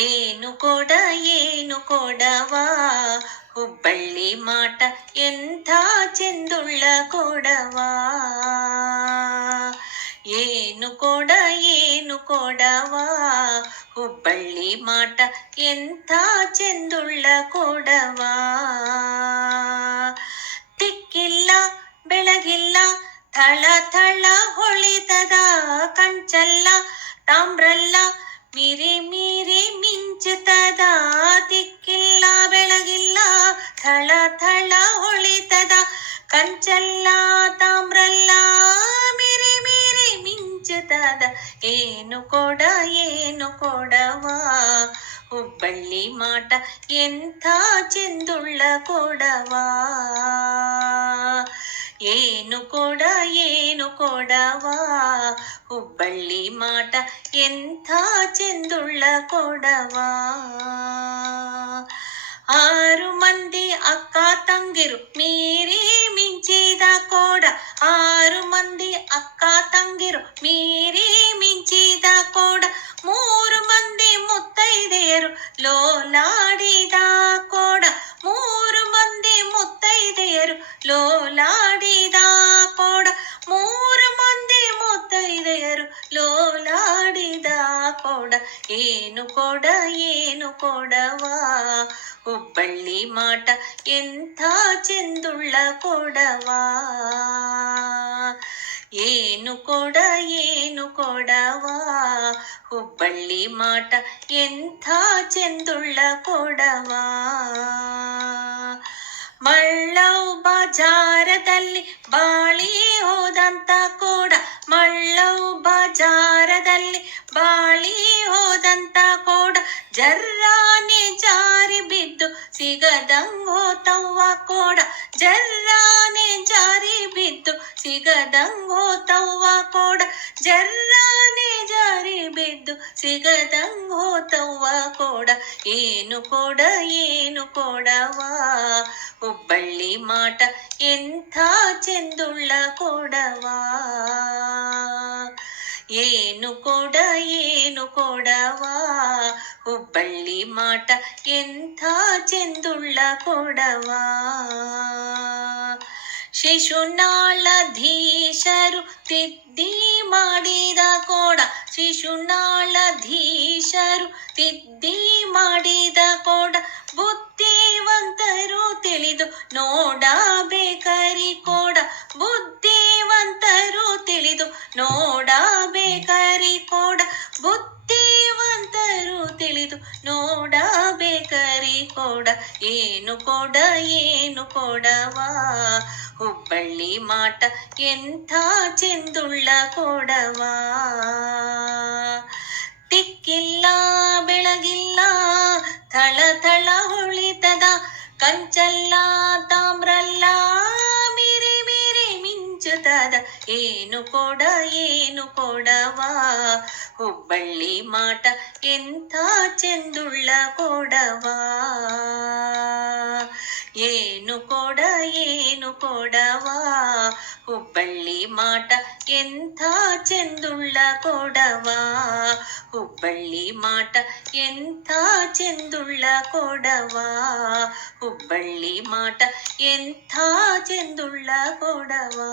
ಏನು ಕೊಡ ಏನು ಕೊಡವಾ ಹುಬ್ಬಳ್ಳಿ ಮಾಟ ಎಂಥ ಚೆಂದುಳ್ಳ ಕೊಡವಾ. ಏನು ಕೊಡ ಏನು ಕೊಡವಾ ಹುಬ್ಬಳ್ಳಿ ಮಾಟ ಎಂಥ ಚೆಂದುಳ್ಳ ಕೊಡವಾ. ತಿಕ್ಕಿಲ್ಲ ಬೆಳಗಿಲ್ಲ ಥಳ ಥಳ ಹೊಳಿತದ ಕಂಚಲ್ಲ ತಾಮ್ರಲ್ಲ ಮೀರಿ ಮೀರಿ ಮಿಂಚುತ್ತದ. ತಿಕ್ಕಿಲ್ಲ ಬೆಳಗಿಲ್ಲ ಥಳ ಥಳ ಹೊಳಿತದ ಕಂಚಲ್ಲ ತಾಮ್ರಲ್ಲ ಮೀರಿ ಮೀರಿ ಮಿಂಚುತ್ತದ. ಏನು ಕೊಡ ಏನು ಕೊಡವಾ ಹುಬ್ಬಳ್ಳಿ ಮಾಟ ಎಂಥ ಚೆಂದುಳ್ಳ ಕೊಡವಾ. ಏನು ಕೊಡ ಏನು ಕೊಡವಾ ಹುಬ್ಬಳ್ಳಿ ಮಾಟ ಎಂಥ ಚೆಂದುಳ್ಳ ಕೊಡವಾ. 6 ಮಂದಿ ಅಕ್ಕ ತಂಗಿರು ಮೀರಿ ಮಿಂಚಿದ ಕೋಡ. 6 ಮಂದಿ ಅಕ್ಕ ತಂಗಿರು ಮೀರಿ ಮಿಂಚಿದ ಕೋಡ. 3 ಮಂದಿ ಮುತ್ತೈದೆಯರು ಲೋಲಾಡಿದ ಕೋಡ. 3 ಮಂದಿ ಮುತ್ತೈದೆಯರು ಲೋಲಾಡಿದ ಕೋಡ. 3 ಮಂದಿ ಮುತ್ತೈದೆಯರು ಲೋಲಾಡಿದ ಕೋಡ. ಏನು ಕೊಡ ಏನು ಕೊಡವಾ ಹುಬ್ಬಳ್ಳಿ ಮಾಟ ಎಂಥ ಚೆಂದುಳ್ಳ ಕೊಡವಾ. ಏನು ಕೊಡ ಏನು ಕೊಡವಾ ಹುಬ್ಬಳ್ಳಿ ಮಾಟ ಎಂಥ ಚೆಂದುಳ್ಳ ಕೊಡವಾ. ಮಳ್ಳವ್ ಬಜಾರದಲ್ಲಿ ಬಾಳಿ ಹೋದಂತ ಕೋಡ. ಮಳ್ಳವ್ ಬಜಾರದಲ್ಲಿ ಬಾಳಿ ಹೋದಂತ ಕೋಡ. ಜರ್ರಾನೆ ಜಾರಿ ಬಿದ್ದು ಸಿಗದಂಗ್ ಹೋತವ್ವ ಕೋಡ. ಜರ್ರಾನೆ ಜಾರಿ ಬಿದ್ದು ಸಿಗದಂಗ್ ಹೋತವ್ವ ಕೋಡ. ಜರ್ರಾನೆ ಜಾರಿ ಬಿದ್ದು ಸಿಗದಂಗ್ ಹೋತವ್ವ ಕೋಡ. ಏನು ಕೊಡ ಏನು ಕೊಡವಾ ಹುಬ್ಬಳ್ಳಿ ಮಾಟ ಎಂಥ ಚೆಂದುಳ್ಳ ಕೊಡವಾ. ಏನು ಕೊಡ ಏನು ಕೊಡವಾ ಹುಬ್ಬಳ್ಳಿ ಮಾಟ ಎಂಥ ಚೆಂದುಳ್ಳ ಕೊಡವಾ. ಶಿಶುನಾಳಧೀಶರು ತಿದ್ದಿ ಮಾಡಿದ ಕೋಡ. ಶಿಶುನಾಳಧೀಶರು ತಿದ್ದಿ ಮಾಡಿದ ಕೋಡ. ಬುದ್ಧಿವಂತರು ತಿಳಿದು ನೋಡಬೇಕರಿ ಕೋಡ. ಬುದ್ಧಿವಂತರು ತಿಳಿದು ನೋಡಬೇಕರಿ ಕೋಡ. ಬುದ್ಧಿವಂತರು ತಿಳಿದು ನೋಡಬೇಕರಿ ಕೋಡ. ಏನು ಕೊಡ ಏನು ಕೊಡವಾ ಹುಬ್ಬಳ್ಳಿ ಮಾಟ ಎಂಥ ಚೆಂದುಳ್ಳ ಕೊಡವಾ. ತಿಕ್ಕಿಲ್ಲ ಬೆಳಗಿಲ್ಲ ಥಳ ಥಳ ಹೊಳಿತದ ಕಂಚಲ್ಲ ತಾಮ್ರಲ್ಲ ಮೀರಿ ಮೀರಿ ಮಿಂಚುತ್ತದ. ಏನು ಕೊಡ ಏನು ಕೊಡವಾ ಹುಬ್ಬಳ್ಳಿ ಮಾಟ ಎಂಥ ಚೆಂದುಳ್ಳ ಕೊಡವಾ. ಏನು ಕೊಡ ಏನು ಕೊಡವಾ ಹುಬ್ಬಳ್ಳಿ ಮಾಟ ಎಂಥ ಚೆಂದುಳ್ಳ ಕೊಡವಾ. ಹುಬ್ಬಳ್ಳಿ ಮಾಟ ಎಂಥ ಚೆಂದುಳ್ಳ ಕೊಡವಾ. ಹುಬ್ಬಳ್ಳಿ ಮಾಟ ಎಂಥ ಚೆಂದುಳ್ಳ ಕೊಡವಾ.